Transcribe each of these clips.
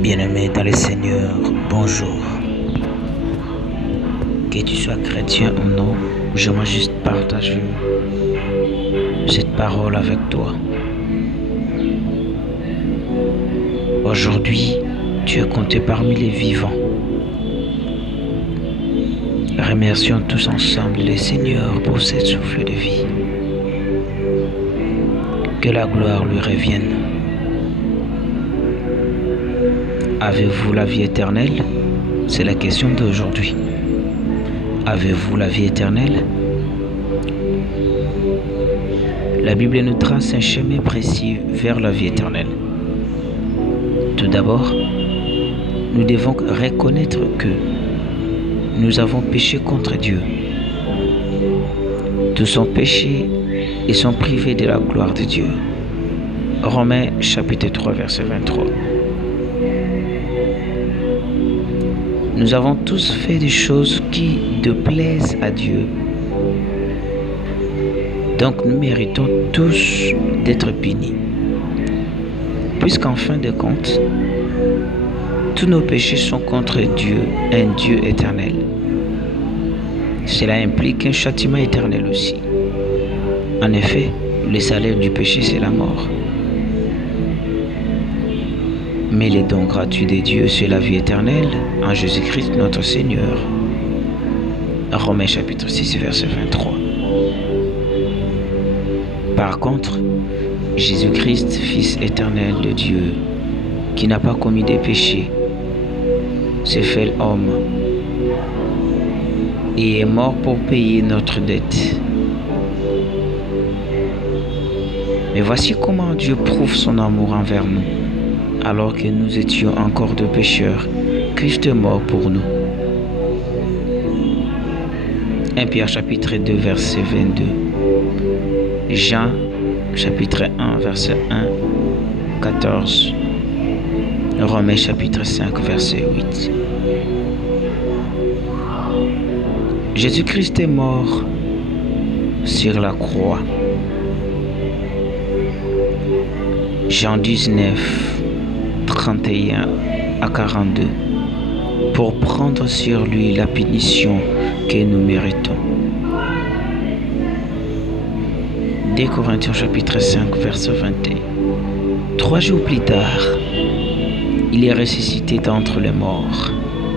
Bien-aimé dans le Seigneur, bonjour. Que tu sois chrétien ou non, j'aimerais juste partager cette parole avec toi. Aujourd'hui, tu es compté parmi les vivants. Remercions tous ensemble le Seigneur pour cette souffle de vie. Que la gloire lui revienne. Avez-vous la vie éternelle? C'est la question d'aujourd'hui. Avez-vous la vie éternelle? La Bible nous trace un chemin précis vers la vie éternelle. Tout d'abord, nous devons reconnaître que nous avons péché contre Dieu. Tous ont péché et sont privés de la gloire de Dieu. Romains chapitre 3 verset 23. Nous avons tous fait des choses qui déplaisent à Dieu. Donc nous méritons tous d'être punis. Puisqu'en fin de compte, tous nos péchés sont contre Dieu, un Dieu éternel. Cela implique un châtiment éternel aussi. En effet, le salaire du péché, c'est la mort. Mais les dons gratuits de Dieu, c'est la vie éternelle en Jésus-Christ notre Seigneur. Romains chapitre 6 verset 23. Par contre, Jésus-Christ, Fils éternel de Dieu, qui n'a pas commis de péché, s'est fait homme et est mort pour payer notre dette. Mais voici comment Dieu prouve son amour envers nous. Alors que nous étions encore de pécheurs, Christ est mort pour nous. 1 Pierre chapitre 2 verset 22. Jean chapitre 1 verset 1, 14. Romains chapitre 5 verset 8. Jésus-Christ est mort sur la croix. Jean 19 31 à 42, pour prendre sur lui la punition que nous méritons. 2 Corinthiens chapitre 5 verset 21. 3 jours plus tard, il est ressuscité d'entre les morts.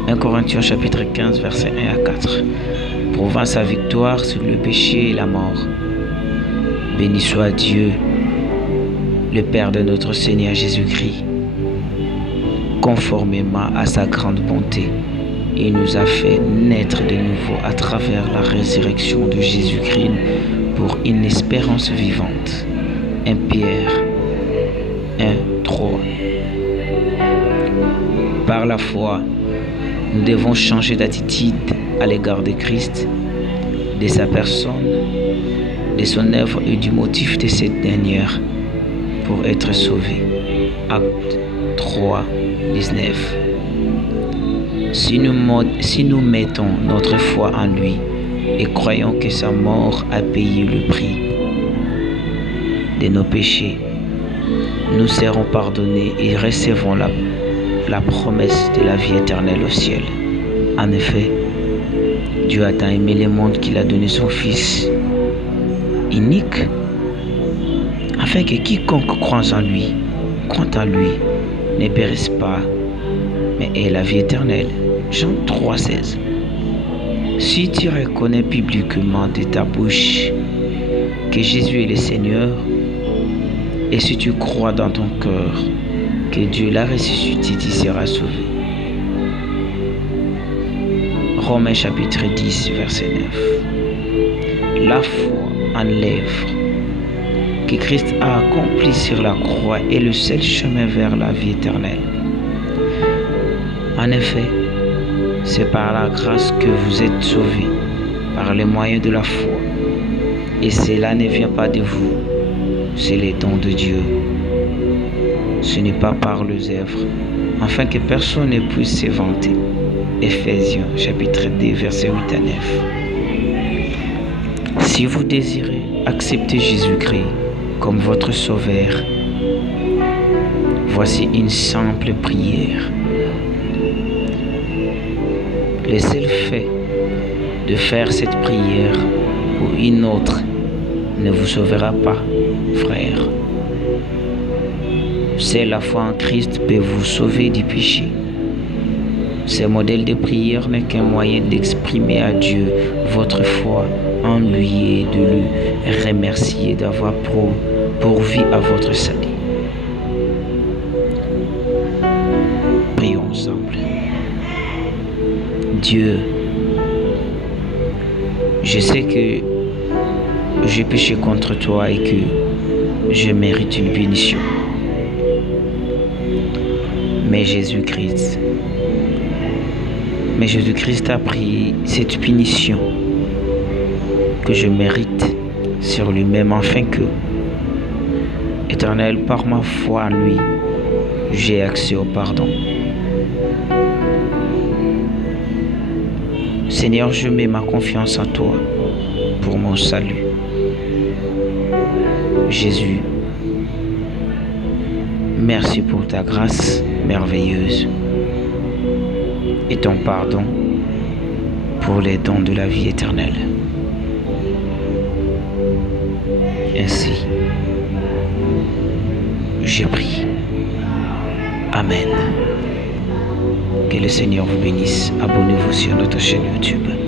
1 Corinthiens chapitre 15 verset 1 à 4, prouvant sa victoire sur le péché et la mort. Béni soit Dieu, le Père de notre Seigneur Jésus-Christ. Conformément à sa grande bonté, il nous a fait naître de nouveau à travers la résurrection de Jésus-Christ pour une espérance vivante. 1 Pierre 1, 3. Par la foi, nous devons changer d'attitude à l'égard de Christ, de sa personne, de son œuvre et du motif de cette dernière pour être sauvés. Acte 3, 19. Si nous mettons notre foi en lui et croyons que sa mort a payé le prix de nos péchés, nous serons pardonnés et recevrons la promesse de la vie éternelle au ciel. En effet, Dieu a tant aimé le monde qu'il a donné son Fils unique, afin que quiconque croit en lui, ne périsse pas, mais ait la vie éternelle. Jean 3, 16. Si tu reconnais publiquement de ta bouche que Jésus est le Seigneur, et si tu crois dans ton cœur que Dieu l'a ressuscité, tu seras sauvé. Romains chapitre 10, verset 9. La foi en l'œuvre que Christ a accompli sur la croix est le seul chemin vers la vie éternelle. En effet, c'est par la grâce que vous êtes sauvés, par les moyens de la foi. Et cela ne vient pas de vous, c'est le don de Dieu. Ce n'est pas par les œuvres, afin que personne ne puisse se vanter. Éphésiens chapitre 2, verset 8 à 9. Si vous désirez accepter Jésus-Christ comme votre sauveur, Voici une simple prière. Le seul fait de faire cette prière ou une autre ne vous sauvera pas, frère. Seule la foi en Christ peut vous sauver du péché. Ce modèle de prière n'est qu'un moyen d'exprimer à Dieu votre foi en lui et de lui remercier d'avoir pourvu à votre salut. Prions ensemble. Dieu, je sais que j'ai péché contre toi et que je mérite une punition. Mais Jésus-Christ a pris cette punition que je mérite sur lui-même, afin que, Éternel, par ma foi en lui, j'ai accès au pardon. Seigneur, je mets ma confiance en toi pour mon salut. Jésus, merci pour ta grâce merveilleuse et ton pardon pour les dons de la vie éternelle. Ainsi, j'ai prié. Amen. Que le Seigneur vous bénisse. Abonnez-vous sur notre chaîne YouTube.